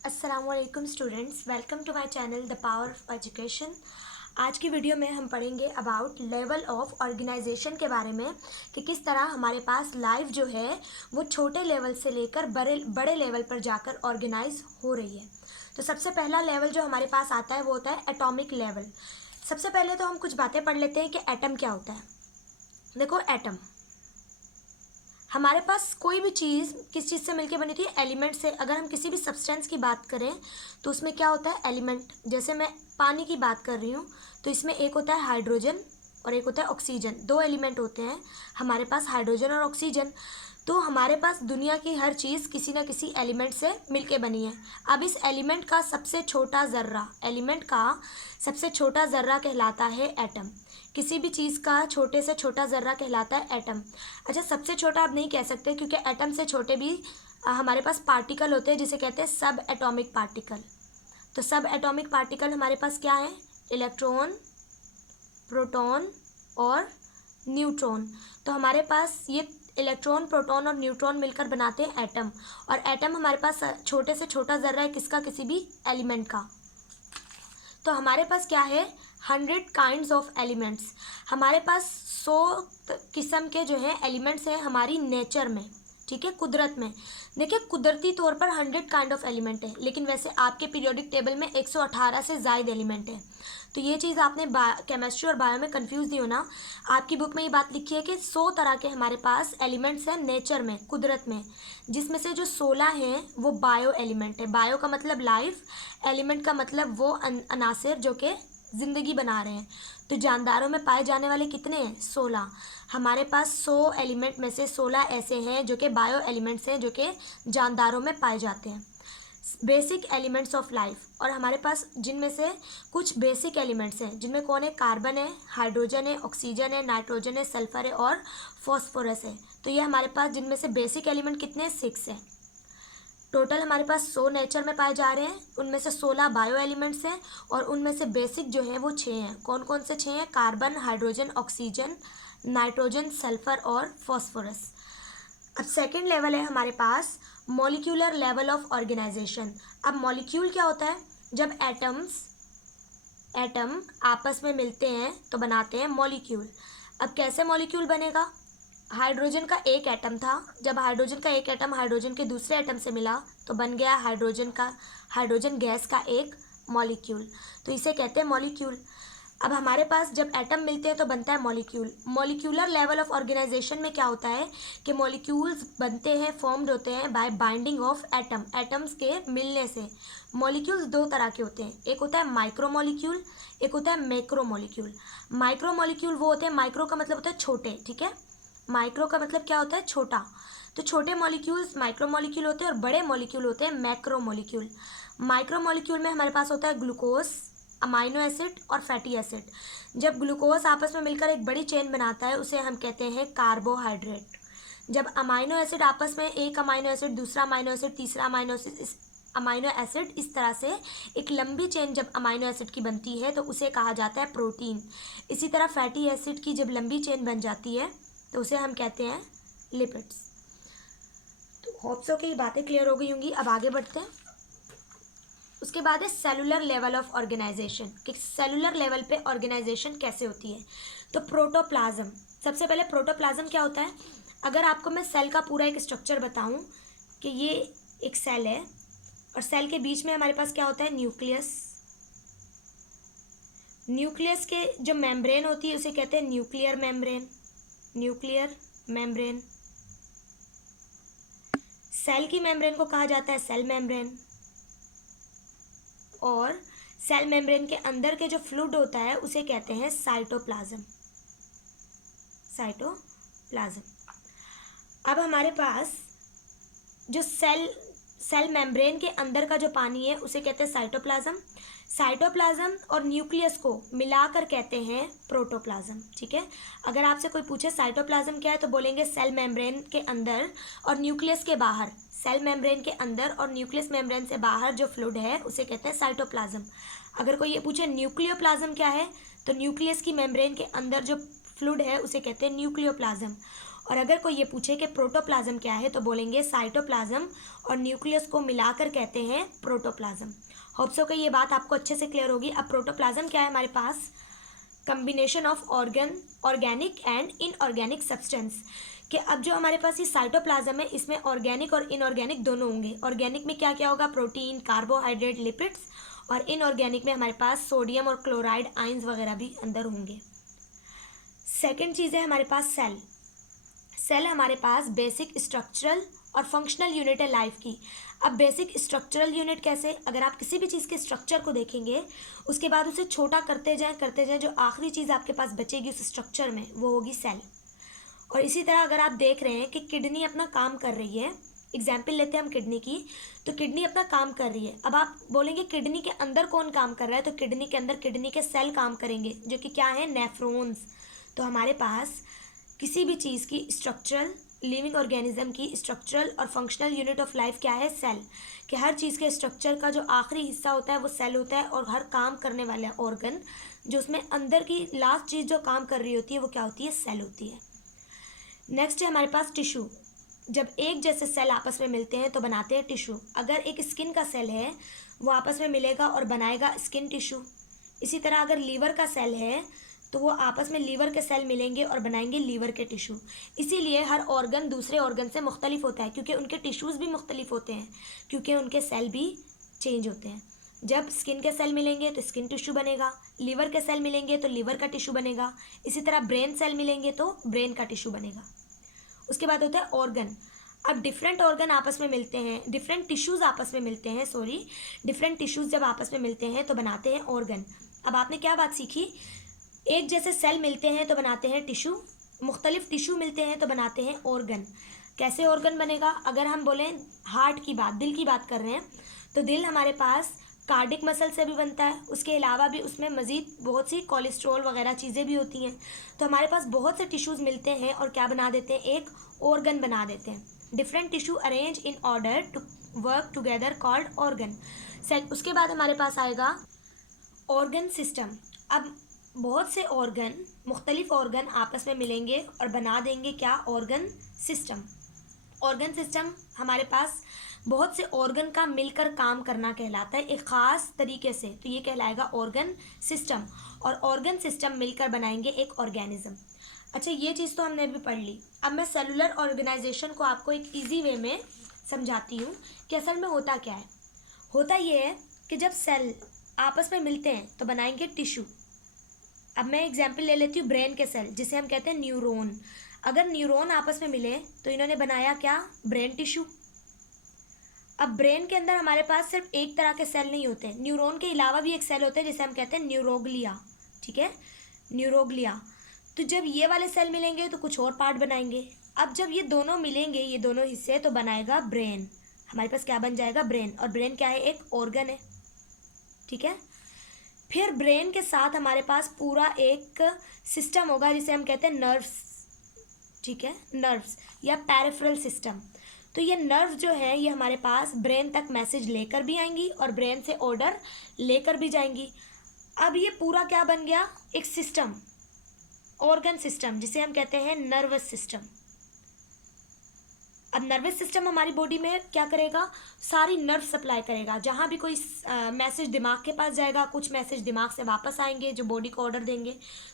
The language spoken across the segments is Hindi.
अस्सलामुअलैकुम students, welcome to my channel the power of education. आज की वीडियो में हम पढ़ेंगे अबाउट लेवल ऑफ ऑर्गेनाइजेशन के बारे में कि किस तरह हमारे पास लाइफ जो है वो छोटे लेवल से लेकर बड़े बड़े लेवल पर जाकर ऑर्गेनाइज हो रही है। तो सबसे पहला लेवल जो हमारे पास आता है वो होता है एटॉमिक लेवल। सबसे पहले तो हम कुछ बातें पढ़ लेते हैं कि एटम क्या होता है। देखो, एटम हमारे पास कोई भी चीज़ किस चीज़ से मिलके बनी थी, एलिमेंट से। अगर हम किसी भी सब्सटेंस की बात करें तो उसमें क्या होता है, एलिमेंट। जैसे मैं पानी की बात कर रही हूँ तो इसमें एक होता है हाइड्रोजन और एक होता है ऑक्सीजन। दो एलिमेंट होते हैं हमारे पास, हाइड्रोजन और ऑक्सीजन। तो हमारे पास दुनिया की हर चीज़ किसी ना किसी एलिमेंट से मिलके बनी है। अब इस एलिमेंट का सबसे छोटा ज़र्रा, एलिमेंट का सबसे छोटा ज़र्रा कहलाता है एटम। किसी भी चीज़ का छोटे से छोटा ज़र्रा कहलाता है एटम। अच्छा, सबसे छोटा आप नहीं कह सकते क्योंकि एटम से छोटे भी हमारे पास पार्टिकल होते हैं जिसे कहते हैं सब एटॉमिक पार्टिकल। तो सब एटॉमिक पार्टिकल हमारे पास क्या है, इलेक्ट्रॉन, प्रोटॉन और न्यूट्रॉन। तो हमारे पास ये इलेक्ट्रॉन, प्रोटॉन और न्यूट्रॉन मिलकर बनाते हैं एटम। और एटम हमारे पास छोटे से छोटा ज़र्रा है किसका, किसी भी एलिमेंट का। तो हमारे पास क्या है, 100 काइंड्स ऑफ एलिमेंट्स। हमारे पास 100 किस्म के जो है एलिमेंट्स हैं हमारी नेचर में, ठीक है, कुदरत में। देखिए, कुदरती तौर पर 100 काइंड ऑफ एलिमेंट है, लेकिन वैसे आपके पीरियोडिक टेबल में 118 से ज़ायद एलिमेंट है। तो ये चीज़ आपने केमिस्ट्री और बायो में कंफ्यूज नहीं होना। आपकी बुक में ये बात लिखी है कि 100 तरह के हमारे पास एलिमेंट्स हैं नेचर में, कुदरत में, जिसमें से जो 16 हैं वो बायो एलिमेंट है। बायो का मतलब लाइफ, एलिमेंट का मतलब वो अनासिर जो कि ज़िंदगी बना रहे हैं। तो जानदारों में पाए जाने वाले कितने हैं, 16। हमारे पास 100 एलिमेंट में से 16 ऐसे हैं जो कि बायो एलिमेंट्स हैं, जो कि जानदारों में पाए जाते हैं, बेसिक एलिमेंट्स ऑफ लाइफ। और हमारे पास जिनमें से कुछ बेसिक एलिमेंट्स हैं, जिनमें कौन है, कार्बन है, हाइड्रोजन है, ऑक्सीजन है, नाइट्रोजन है, सल्फर है और फॉस्फोरस है। तो ये हमारे पास जिनमें से बेसिक एलिमेंट कितने हैं, 6 हैं। टोटल हमारे पास 100 नेचर में पाए जा रहे हैं, उनमें से 16 बायो एलिमेंट्स हैं और उनमें से बेसिक जो हैं वो 6 हैं। कौन कौन से 6 हैं, carbon, hydrogen, oxygen, nitrogen, sulphur और फॉस्फोरस। अब सेकेंड लेवल है हमारे पास मॉलिक्यूलर लेवल ऑफ ऑर्गेनाइजेशन। अब मॉलिक्यूल क्या होता है, जब एटम आपस में मिलते हैं तो बनाते हैं मॉलिक्यूल। अब कैसे मॉलिक्यूल बनेगा, हाइड्रोजन का एक एटम था, जब हाइड्रोजन का एक एटम हाइड्रोजन के दूसरे एटम से मिला तो बन गया हाइड्रोजन गैस का एक मॉलिक्यूल। तो इसे कहते हैं मॉलिक्यूल। अब हमारे पास जब एटम मिलते हैं तो बनता है molecule. Molecular level of organization में क्या होता है कि मॉलिक्यूल्स बनते हैं, फॉर्म्ड होते हैं bye binding of atom, atoms के मिलने से। मॉलिक्यूल्स दो तरह के होते हैं, एक होता है माइक्रो मॉलिक्यूल, एक होता है मैक्रो मॉलिक्यूल। माइक्रो मॉलिक्यूल वो होते हैं, माइक्रो का मतलब होता है छोटे, ठीक है, माइक्रो का मतलब क्या होता है, छोटा। तो छोटे मॉलिक्यूल्स माइक्रो मॉलिक्यूल होते हैं और बड़े मॉलिक्यूल होते हैं मैक्रो मॉलिक्यूल। माइक्रो मॉलिक्यूल में हमारे पास होता है ग्लूकोज, अमाइनो एसिड और फैटी एसिड। जब ग्लूकोज आपस में मिलकर एक बड़ी चेन बनाता है उसे हम कहते हैं कार्बोहाइड्रेट। जब अमाइनो एसिड आपस में, एक अमाइनो एसिड, दूसरा अमाइनो एसिड, तीसरा अमाइनो एसिड, इस तरह से एक लंबी चेन जब अमाइनो एसिड की बनती है तो उसे कहा जाता है प्रोटीन। इसी तरह फैटी एसिड की जब लंबी चेन बन जाती है तो उसे हम कहते हैं लिपिड्स। तो होप सो की बातें क्लियर हो गई होंगी। अब आगे बढ़ते हैं। उसके बाद है सेलुलर लेवल ऑफ ऑर्गेनाइजेशन, कि सेलुलर लेवल पे ऑर्गेनाइजेशन कैसे होती है। तो प्रोटोप्लाज्म, सबसे पहले प्रोटोप्लाज्म क्या होता है। अगर आपको मैं सेल का पूरा एक स्ट्रक्चर बताऊं कि ये एक सेल है और सेल के बीच में हमारे पास क्या होता है, न्यूक्लियस। न्यूक्लियस के जो मेम्ब्रेन होती है उसे कहते हैं nuclear membrane, nuclear membrane. Cell की मेम्ब्रेन को कहा जाता है सेल मेम्ब्रेन। और सेल मेम्ब्रेन के अंदर के जो फ्लूइड होता है उसे कहते हैं साइटोप्लाज्म, साइटोप्लाज्म। अब हमारे पास जो सेल मेम्ब्रेन के अंदर का जो पानी है उसे कहते हैं साइटोप्लाज्म। साइटोप्लाज्म और न्यूक्लियस को मिलाकर कहते हैं प्रोटोप्लाज्म, ठीक है। अगर आपसे कोई पूछे साइटोप्लाज्म क्या है तो बोलेंगे सेल मेम्ब्रेन के अंदर और न्यूक्लियस के बाहर, सेल मेम्ब्रेन के अंदर और न्यूक्लियस मेम्ब्रेन से बाहर जो फ्लूइड है उसे कहते हैं साइटोप्लाज्म। अगर कोई ये पूछे न्यूक्लियोप्लाज्म क्या है तो न्यूक्लियस की मेम्ब्रेन के अंदर जो फ्लूइड है उसे कहते हैं न्यूक्लियोप्लाज्म। और अगर कोई ये पूछे कि प्रोटोप्लाज्म क्या है तो बोलेंगे साइटोप्लाज्म और न्यूक्लियस को मिलाकर कहते हैं प्रोटोप्लाज्म। होप सो कि ये बात आपको अच्छे से क्लियर होगी। अब प्रोटोप्लाज्म क्या है हमारे पास, combination of organic and inorganic substance. कि अब जो हमारे पास ये साइटोप्लाज्म है इसमें ऑर्गेनिक और इनऑर्गेनिक दोनों होंगे। ऑर्गेनिक में क्या क्या होगा, प्रोटीन, कार्बोहाइड्रेट, लिपिड्स, और इनऑर्गेनिक में हमारे पास सोडियम और क्लोराइड आयंस वगैरह भी अंदर होंगे। सेकेंड चीज़ है हमारे पास सेल। सेल हमारे पास बेसिक स्ट्रक्चरल और फंक्शनल यूनिट है लाइफ की। अब बेसिक स्ट्रक्चरल यूनिट कैसे, अगर आप किसी भी चीज़ के स्ट्रक्चर को देखेंगे उसके बाद उसे छोटा करते जाएं, जो आखिरी चीज़ आपके पास बचेगी उस स्ट्रक्चर में वो होगी सेल। और इसी तरह अगर आप देख रहे हैं कि किडनी अपना काम कर रही है, एग्जाम्पल लेते हैं हम किडनी की, तो किडनी अपना काम कर रही है। अब आप बोलेंगे किडनी के अंदर कौन काम कर रहा है, तो किडनी के अंदर किडनी के सेल काम करेंगे जो कि क्या है, नेफ्रॉन्स। तो हमारे पास किसी भी चीज़ की स्ट्रक्चरल, लिविंग ऑर्गेनिज्म की स्ट्रक्चरल और फंक्शनल यूनिट ऑफ लाइफ क्या है, सेल। कि हर चीज़ के स्ट्रक्चर का जो आखिरी हिस्सा होता है वो सेल होता है, और हर काम करने वाला ऑर्गन जो उसमें अंदर की लास्ट चीज़ जो काम कर रही होती है वो क्या होती है, सेल होती है। नेक्स्ट है हमारे पास टिश्यू। जब एक जैसे सेल आपस में मिलते हैं तो बनाते हैं टिश्यू। अगर एक स्किन का सेल है वो आपस में मिलेगा और बनाएगा स्किन टिश्यू। इसी तरह अगर लीवर का सेल है तो वो आपस में लीवर के सेल मिलेंगे और बनाएंगे लीवर के टिश्यू। इसीलिए हर ऑर्गन दूसरे ऑर्गन से मुख्तलिफ होता है, क्योंकि उनके टिश्यूज़ भी मुख्तलिफ होते हैं, क्योंकि उनके सेल भी चेंज होते हैं। जब स्किन के सेल मिलेंगे तो स्किन टिश्यू बनेगा, लीवर के सेल मिलेंगे तो लीवर का टिश्यू बनेगा, इसी तरह ब्रेन सेल मिलेंगे तो ब्रेन का टिश्यू बनेगा। उसके बाद होता है ऑर्गन। अब डिफरेंट ऑर्गन आपस में मिलते हैं, डिफरेंट टिश्यूज़ आपस में मिलते हैं, डिफरेंट टिश्यूज़ जब आपस में मिलते हैं तो बनाते हैं ऑर्गन। अब आपने क्या बात सीखी, एक जैसे सेल मिलते हैं तो बनाते हैं टिश्यू, मुख्तलिफ टिश्यू मिलते हैं तो बनाते हैं ऑर्गन। कैसे ऑर्गन बनेगा, अगर हम बोलें हार्ट की बात, दिल की बात कर रहे हैं, तो दिल हमारे पास कार्डिक मसल से भी बनता है, उसके अलावा भी उसमें मज़ीद बहुत सी कोलेस्ट्रॉल वगैरह चीज़ें भी होती हैं। तो हमारे पास बहुत से टिश्यूज़ मिलते हैं और क्या बना देते हैं, एक ऑर्गन बना देते हैं। Different tissue arrange in order to work together called organ. उसके बाद हमारे पास आएगा ऑर्गन सिस्टम। अब बहुत से ऑर्गन, मुख्तलिफ ऑर्गन आपस में मिलेंगे और बना देंगे क्या, ऑर्गन सिस्टम। ऑर्गन सिस्टम हमारे पास बहुत से ऑर्गन का मिलकर काम करना कहलाता है एक ख़ास तरीके से, तो ये कहलाएगा ऑर्गन सिस्टम। और ऑर्गन सिस्टम मिलकर बनाएंगे एक ऑर्गेनिज्म। अच्छा, ये चीज़ तो हमने भी पढ़ ली। अब मैं सेलुलर ऑर्गेनाइजेशन को आपको एक ईजी वे में समझाती हूँ कि असल में होता क्या है। होता ये है कि जब सेल आपस में मिलते हैं तो बनाएंगे टिश्यू। अब मैं एग्जाम्पल ले लेती हूँ ब्रेन के सेल, जिसे हम कहते हैं न्यूरॉन। अगर न्यूरॉन आपस में मिले तो इन्होंने बनाया क्या, ब्रेन टिश्यू। अब ब्रेन के अंदर हमारे पास सिर्फ एक तरह के सेल नहीं होते, न्यूरॉन के अलावा भी एक सेल होते हैं जिसे हम कहते हैं न्यूरोग्लिया। ठीक है, न्यूरोग्लिया। तो जब ये वाले सेल मिलेंगे तो कुछ और पार्ट बनाएंगे। अब जब ये दोनों मिलेंगे, ये दोनों हिस्से, तो बनाएगा ब्रेन। हमारे पास क्या बन जाएगा, ब्रेन। और ब्रेन क्या है, एक ऑर्गन है। ठीक है, फिर ब्रेन के साथ हमारे पास पूरा एक सिस्टम होगा जिसे हम कहते हैं नर्व्स। ठीक है, नर्व्स या पेरिफेरल सिस्टम। तो ये नर्व जो है ये हमारे पास ब्रेन तक मैसेज लेकर भी आएंगी और ब्रेन से ऑर्डर लेकर भी जाएंगी। अब ये पूरा क्या बन गया, एक सिस्टम, ऑर्गन सिस्टम, जिसे हम कहते हैं नर्वस सिस्टम। अब नर्वस सिस्टम हमारी बॉडी में क्या करेगा, सारी नर्व सप्लाई करेगा। जहाँ भी कोई मैसेज दिमाग के पास जाएगा, कुछ मैसेज दिमाग से वापस आएंगे जो बॉडी को ऑर्डर देंगे,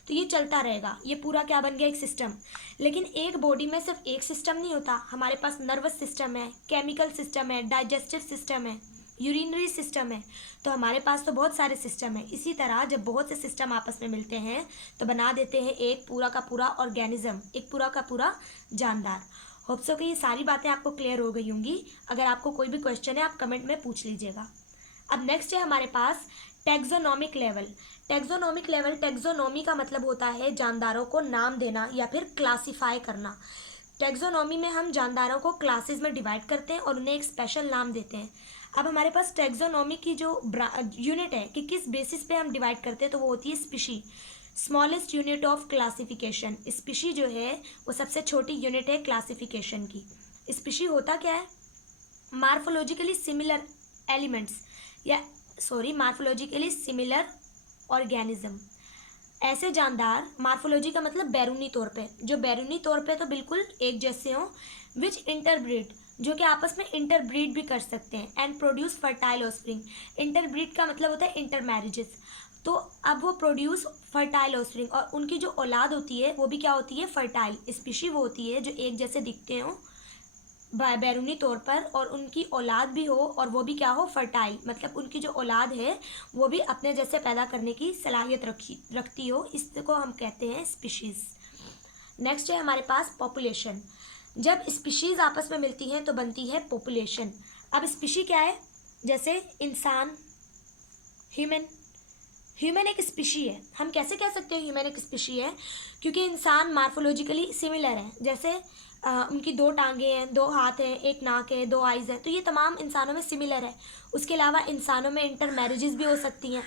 तो ये चलता रहेगा। ये पूरा क्या बन गया, एक सिस्टम। लेकिन एक बॉडी में सिर्फ एक सिस्टम नहीं होता, हमारे पास नर्वस सिस्टम है, केमिकल सिस्टम है, डाइजेस्टिव सिस्टम है, यूरिनरी सिस्टम है। तो हमारे पास तो बहुत सारे सिस्टम है। इसी तरह जब बहुत से सिस्टम आपस में मिलते हैं तो बना देते हैं एक पूरा का पूरा ऑर्गेनिज्म, एक पूरा का पूरा जानदार। होप सो कि ये सारी बातें आपको क्लियर हो गई होंगी। अगर आपको कोई भी क्वेश्चन है आप कमेंट में पूछ लीजिएगा। अब नेक्स्ट है हमारे पास taxonomic level. Taxonomic level, taxonomy का मतलब होता है जानदारों को नाम देना या फिर क्लासीफाई करना। टैक्सोनॉमी में हम जानदारों को क्लासेस में डिवाइड करते हैं और उन्हें एक स्पेशल नाम देते हैं। अब हमारे पास टैक्सोनॉमी की जो यूनिट है कि किस बेसिस पे हम डिवाइड करते हैं, तो वो होती है species, smallest unit of classification. Species जो है वो सबसे छोटी यूनिट है क्लासिफिकेशन की। स्पीशी होता क्या है, मार्फोलॉजिकली सिमिलर एलिमेंट्स या मार्फोलॉजिकली सिमिलर ऑर्गेनिज्म। ऐसे जानदार, मार्फोलॉजी का मतलब बैरूनी तौर पे, जो बैरूनी तौर पे तो बिल्कुल एक जैसे हों, विच इंटरब्रीड, जो कि आपस में इंटरब्रीड भी कर सकते हैं, and produce fertile offspring. Interbreed का मतलब होता है इंटर मैरिजेस। तो अब वो प्रोड्यूस फर्टाइल ऑस्प्रिंग, और उनकी जो औलाद होती है वो भी क्या होती है, फर्टाइल। स्पीशी वो होती है जो एक जैसे दिखते हों बैरूनी तौर पर, और उनकी औलाद भी हो और वो भी क्या हो, फर्टाइल, मतलब उनकी जो औलाद है वो भी अपने जैसे पैदा करने की सलाहियत रखती हो, इसको हम कहते हैं स्पीशीज़। नेक्स्ट है हमारे पास पॉपुलेशन। जब स्पीशीज़ आपस में मिलती हैं तो बनती है पॉपुलेशन। अब स्पीशी क्या है, जैसे इंसान, ह्यूमन। ह्यूमन एक स्पीशी है। हम कैसे कह सकते हैं ह्यूमन एक स्पीशी है, क्योंकि इंसान मार्फोलॉजिकली सिमिलर है। जैसे उनकी 2 टांगे हैं, 2 हाथ हैं, 1 नाक है, 2 आइज़ हैं, तो ये तमाम इंसानों में सिमिलर है। उसके अलावा इंसानों में इंटर मैरिजेस भी हो सकती हैं,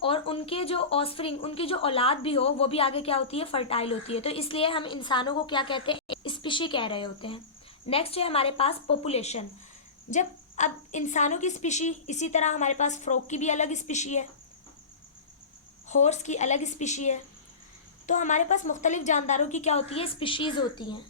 और उनके जो ऑस्प्रिंग, उनकी जो औलाद भी हो वो भी आगे क्या होती है, फर्टाइल होती है। तो इसलिए हम इंसानों को क्या कहते हैं, स्पीशी कह रहे होते हैं। नेक्स्ट है हमारे पास पॉपुलेशन। जब अब इंसानों की स्पीशी, इसी तरह हमारे पास फ्रॉग की भी अलग स्पीशी है, हॉर्स की अलग स्पीशी है। तो हमारे पास मुख्तलिफ जानदारों की क्या होती है, स्पीशीज़ होती हैं।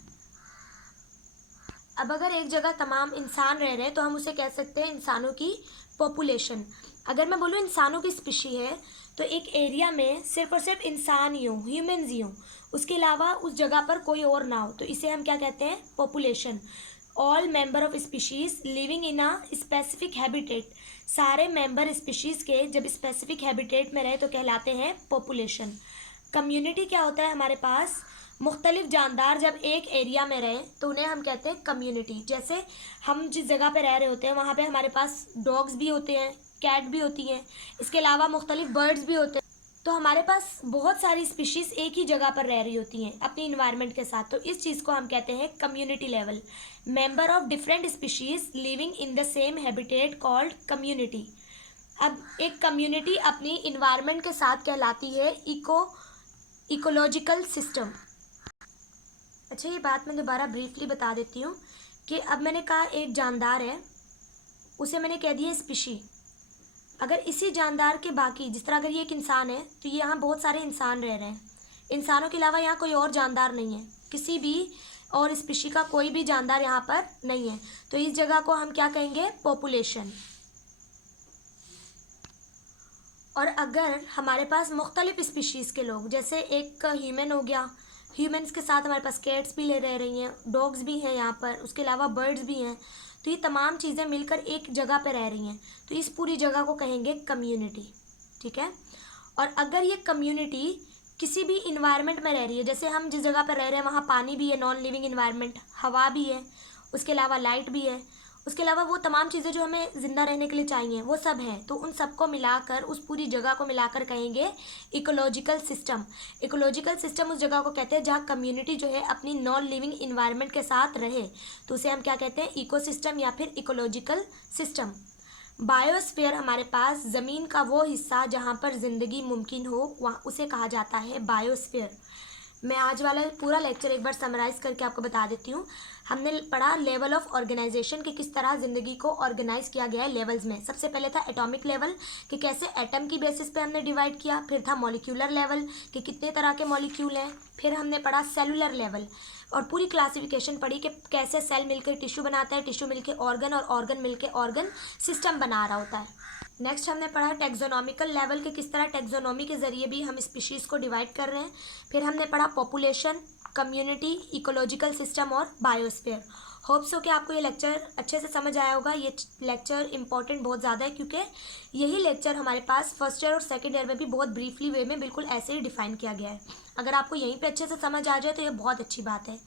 अब अगर एक जगह तमाम इंसान रह रहे हैं तो हम उसे कह सकते हैं इंसानों की पॉपुलेशन। अगर मैं बोलूँ इंसानों की स्पीशी है तो एक एरिया में सिर्फ और सिर्फ इंसान ही हो, ह्यूमन्स ही हो, उसके अलावा उस जगह पर कोई और ना हो, तो इसे हम क्या कहते हैं, population. All member of species living in a specific habitat, सारे मेंबर स्पीशीज़ के जब स्पेसिफिक हैबिटेट में रहे तो कहलाते हैं पॉपुलेशन। कम्युनिटी क्या होता है हमारे पास, मुख्तलिफ जानदार जब एक एरिया में रहे तो उन्हें हम कहते हैं कम्युनिटी। जैसे हम जिस जगह पे रह रहे होते हैं वहाँ पे हमारे पास डॉग्स भी होते हैं, कैट भी होती हैं, इसके अलावा मुख्तलिफ बर्ड्स भी होते हैं। तो हमारे पास बहुत सारी स्पीशीज़ एक ही जगह पर रह रही होती हैं अपनी इन्वायरमेंट के साथ, तो इस चीज़ को हम कहते हैं community level. Member of different species living in the same habitat called community. अब एक कम्युनिटी अपनी इन्वायरमेंट के साथ कहलाती है इकोलॉजिकल सिस्टम। अच्छा, ये बात मैं दोबारा ब्रीफली बता देती हूँ कि अब मैंने कहा एक जानदार है, उसे मैंने कह दिया स्पीशी। अगर इसी जानदार के बाकी, जिस तरह अगर ये एक इंसान है तो ये यहाँ बहुत सारे इंसान रह रहे हैं, इंसानों के अलावा यहाँ कोई और जानदार नहीं है, किसी भी और स्पीशी का कोई भी जानदार यहाँ पर नहीं है, तो इस जगह को हम क्या कहेंगे, पॉपुलेशन। और अगर हमारे पास मुख्तलिफ स्पीशीज़ के लोग, जैसे एक ह्यूमन हो गया, ह्यूमन्स के साथ हमारे पास कैट्स भी ले रह रही हैं, डॉग्स भी हैं यहाँ पर, उसके अलावा बर्ड्स भी हैं, तो ये तमाम चीज़ें मिलकर एक जगह पर रह रही हैं, तो इस पूरी जगह को कहेंगे कम्युनिटी। ठीक है। और अगर ये कम्युनिटी किसी भी इन्वायरमेंट में रह रही है, जैसे हम जिस जगह पर रह रहे हैं वहाँ पानी भी है, नॉन लिविंग इन्वायरमेंट, हवा भी है, उसके अलावा लाइट भी है, उसके अलावा वो तमाम चीज़ें जो हमें ज़िंदा रहने के लिए चाहिए वो सब हैं, तो उन सबको मिलाकर, उस पूरी जगह को मिलाकर कहेंगे इकोलॉजिकल सिस्टम। इकोलॉजिकल सिस्टम उस जगह को कहते हैं जहाँ कम्युनिटी जो है अपनी नॉन लिविंग इन्वायरमेंट के साथ रहे, तो उसे हम क्या कहते हैं, इकोसिस्टम या फिर इकोलॉजिकल सिस्टम। बायोस्फीयर हमारे पास ज़मीन का वो हिस्सा जहाँ पर ज़िंदगी मुमकिन हो, वहाँ उसे कहा जाता है बायोस्फीयर। मैं आज वाला पूरा लेक्चर एक बार समराइज़ करके आपको बता देती हूँ। हमने पढ़ा लेवल ऑफ ऑर्गेनाइजेशन कि किस तरह ज़िंदगी को ऑर्गेनाइज किया गया है लेवल्स में। सबसे पहले था एटॉमिक लेवल कि कैसे एटम की बेसिस पे हमने डिवाइड किया, फिर था मॉलिक्यूलर लेवल कि कितने तरह के मॉलिक्यूल हैं, फिर हमने पढ़ा सेलुलर लेवल और पूरी क्लासिफिकेशन पढ़ी कि कैसे सेल मिलकर टिश्यू बनाता है, टिश्यू मिलकर ऑर्गन और ऑर्गन मिलकर ऑर्गन सिस्टम बना रहा होता है। नेक्स्ट हमने पढ़ा टेक्सोनॉमिकल लेवल के किस तरह टेक्सोनॉमी के ज़रिए भी हम स्पीशीज़ को डिवाइड कर रहे हैं। फिर हमने पढ़ा पॉपुलेशन, कम्युनिटी, इकोलॉजिकल सिस्टम और बायोस्फीयर। होप सो कि आपको ये लेक्चर अच्छे से समझ आया होगा। ये लेक्चर इंपॉर्टेंट बहुत ज़्यादा है क्योंकि यही लेक्चर हमारे पास फर्स्ट ईयर और सेकेंड ईयर में भी बहुत ब्रीफली वे में बिल्कुल ऐसे ही डिफाइन किया गया है। अगर आपको यहीं पे अच्छे से समझ आ जाए तो ये बहुत अच्छी बात है।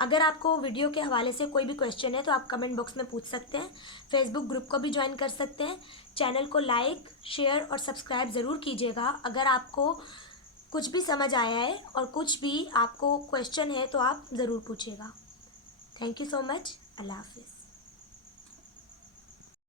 अगर आपको वीडियो के हवाले से कोई भी क्वेश्चन है तो आप कमेंट बॉक्स में पूछ सकते हैं। फेसबुक ग्रुप को भी ज्वाइन कर सकते हैं। चैनल को लाइक, शेयर और सब्सक्राइब ज़रूर कीजिएगा। अगर आपको कुछ भी समझ आया है और कुछ भी आपको क्वेश्चन है तो आप ज़रूर पूछिएगा। Thank you so much. अल्लाह हाफिज़।